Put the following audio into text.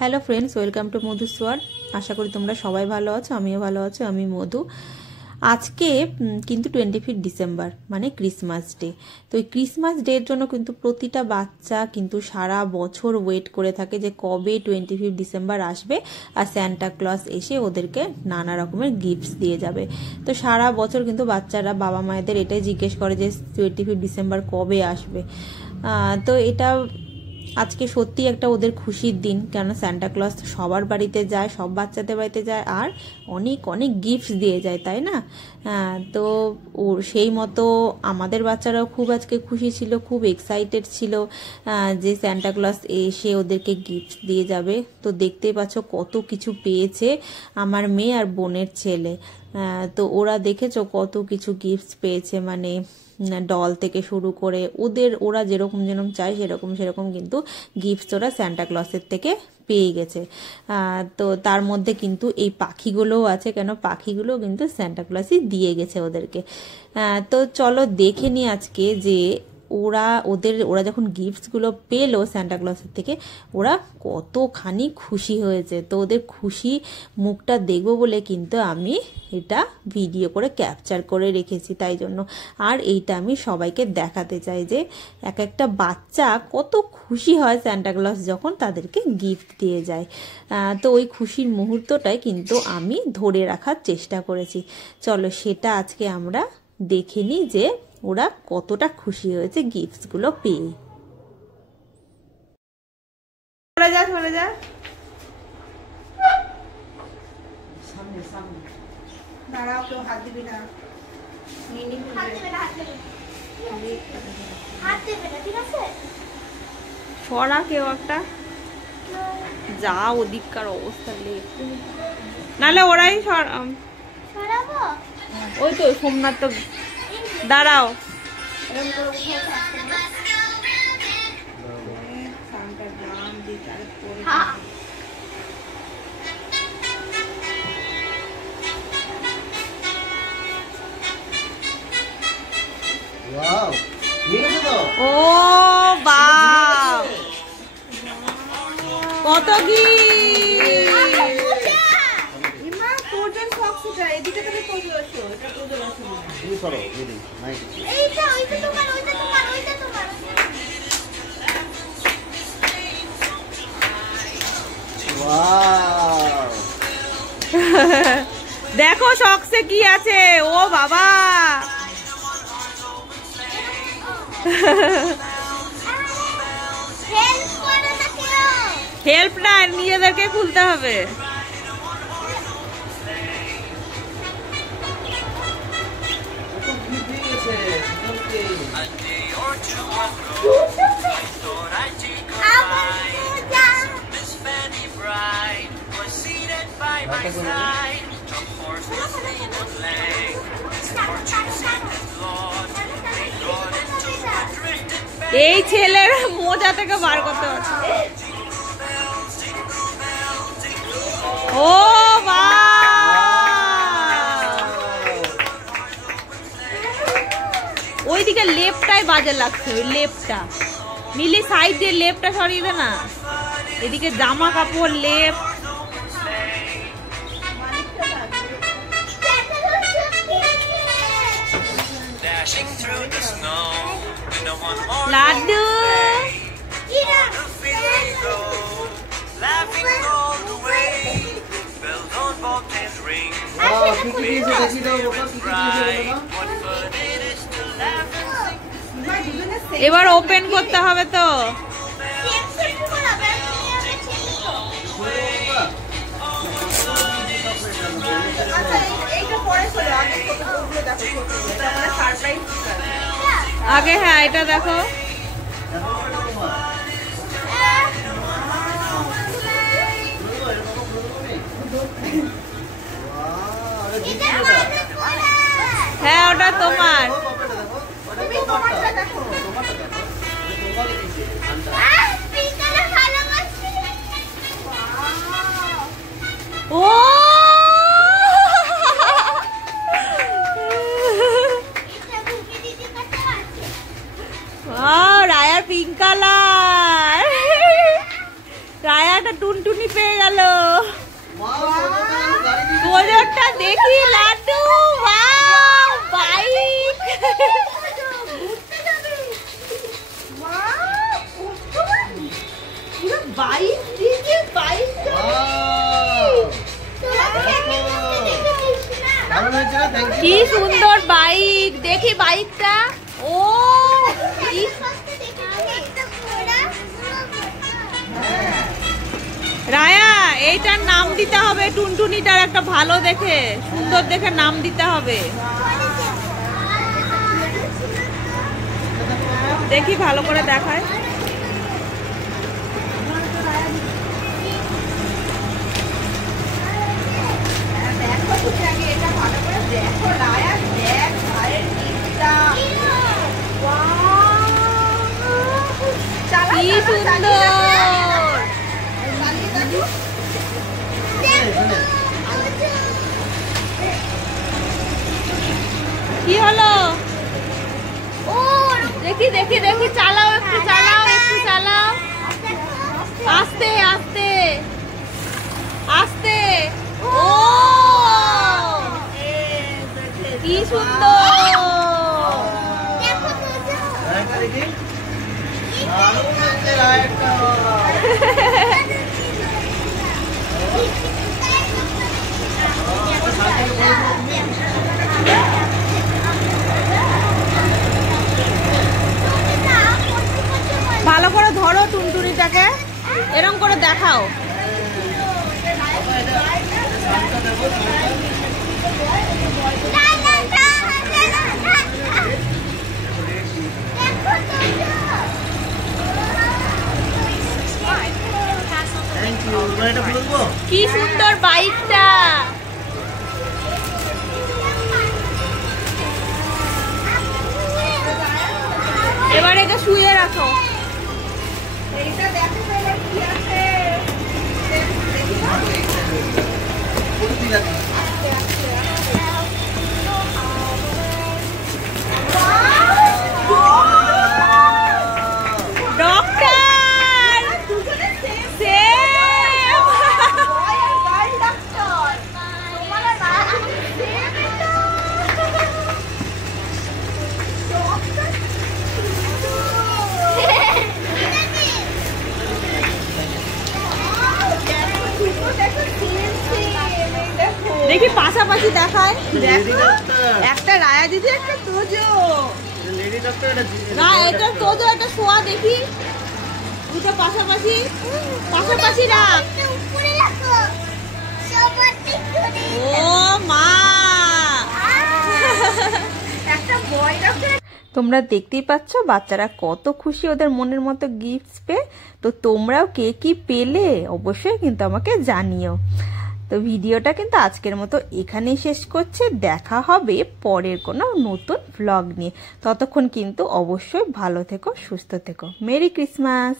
Hello friends, welcome to মধু সোয়ার। আশা করি তোমরা সবাই ভালো আছো, আমিও ভালো আছি। আমি মধু। আজকে কিন্তু 25 ডিসেম্বর মানে ক্রিসমাস ডে। তো এই ক্রিসমাস ডের জন্য কিন্তু প্রতিটা বাচ্চা কিন্তু সারা বছর ওয়েট করে থাকে যে কবে 25 ডিসেম্বর আসবে আর স্যান্টা ক্লজ এসে ওদেরকে নানা রকমের গিফটস দিয়ে যাবে। তো সারা বছর কিন্তু বাচ্চারা বাবা মায়েদের এটাই জিজ্ঞেস করে যে 25 ডিসেম্বর কবে আসবে। তো এটা আজকে সত্যি একটা ওদের খুশির দিন, কেন স্যান্টা ক্লজ সবার বাড়িতে যায়, সব বাচ্চাদের বাড়িতে যায় আর অনেক অনেক গিফটস দিয়ে যায়, তাই না? তো ওর সেই মতো আমাদের বাচ্চারাও খুব আজকে খুশি ছিল, খুব এক্সাইটেড ছিল যে স্যান্টা ক্লজ এসে ওদেরকে গিফট দিয়ে যাবে। তো দেখতেই পাচ্ছ কত কিছু পেয়েছে আমার মেয়ে আর বোনের ছেলে। তো ওরা দেখেছো কত কিছু গিফটস পেয়েছে, মানে ডল থেকে শুরু করে ওরা যেরকম যেরকম চায় সেরকম কিন্তু গিফটস ওরা স্যান্টা ক্লজের থেকে পেয়ে গেছে। তো তার মধ্যে কিন্তু এই পাখিগুলোও আছে, কেন পাখিগুলো কিন্তু স্যান্টা ক্লজই দিয়ে গেছে ওদেরকে। তো চলো দেখে নি আজকে যে ওরা যখন গিফটসগুলো পেলো স্যান্টা ক্লজের থেকে ওরা কতখানি খুশি হয়েছে। তো ওদের খুশি মুখটা দেখবো বলে কিন্তু আমি এটা ভিডিও করে ক্যাপচার করে রেখেছি, তাই জন্য। আর এইটা আমি সবাইকে দেখাতে চাই যে এক একটা বাচ্চা কত খুশি হয় স্যান্টা ক্লজ যখন তাদেরকে গিফট দিয়ে যায়। তো ওই খুশির মুহূর্তটাই কিন্তু আমি ধরে রাখার চেষ্টা করেছি। চলো সেটা আজকে আমরা দেখে নিই যে ওরা কতটা খুশি হয়েছে গিফটসগুলো পেয়ে। চলে যা দাঁড়াও, কেউ হাত দিবি না, সরা কেউ একটা যা ওদিককার অবস্থা নালে ওরাই ওই তো সোমনাথ তো দাঁড়াও। ও বাহ, কত কি দেখো শক্সে কি আছে। ও বাবা, হেল্প না, নিজেদেরকে খুলতে হবে। এই ছেলের মোজা থেকে বার করতে পারছে। ও ওইদিকে লেপটাই বাজে লাগছে, ওই লেপটা মিলি সাইড দিয়ে লেপটা সরিয়ে দে না। এদিকে জামা কাপড় লেপ লাড্ডু এবার ওপেন করতে হবে তো। আগে হ্যাঁ এটা দেখো। হ্যাঁ ওটা তোমার। ও রায়ার পিঙ্ক কালার। রায়া একটা টুনটুনি পেয়ে গেল। গোজরটা দেখি লাড্ডু, ওয়াও বাইক। বাইক দিকে বাইক কি সুন্দর বাইক, দেখি বাইকটা। ও রায়া, এইটার নাম দিতে হবে, টুনটুনিটার একটা ভালো দেখে সুন্দর দেখে নাম দিতে হবে। দেখি ভালো করে দেখায়। কি সুন্দর, কি হলো? দেখি দেখি দেখি, চালাও একটু, চালাও একটু, চালাও আস্তে আস্তে আস্তে। ও কি সুন্দর। ভালো করে ধরো টুনটুনিটাকে, এরকম করে দেখাও। কি সুন্দর বাইকটা। এবার একে শুয়ে রাখো। দেখি পাশাপাশি দেখায়। একটা রায়া দিদি, একটা তোজো। না, এটা তোজো, একটা শোয়া দেখি। দুটো পাশাপাশি পাশাপাশি রাখ। ও মা, তোমরা দেখতেই পাচ্ছ বাচ্চারা কত খুশি ওদের মনের মতো গিফটস পেয়ে। তো তোমরাও কে কি পেলে অবশ্যই কিন্তু আমাকে জানিও। তো ভিডিওটা কিন্তু আজকের মতো এখানেই শেষ করছে। দেখা হবে পরের কোনো নতুন ভ্লগ নিয়ে। ততক্ষণ কিন্তু অবশ্যই ভালো থেকো, সুস্থ থেকো। Merry Christmas.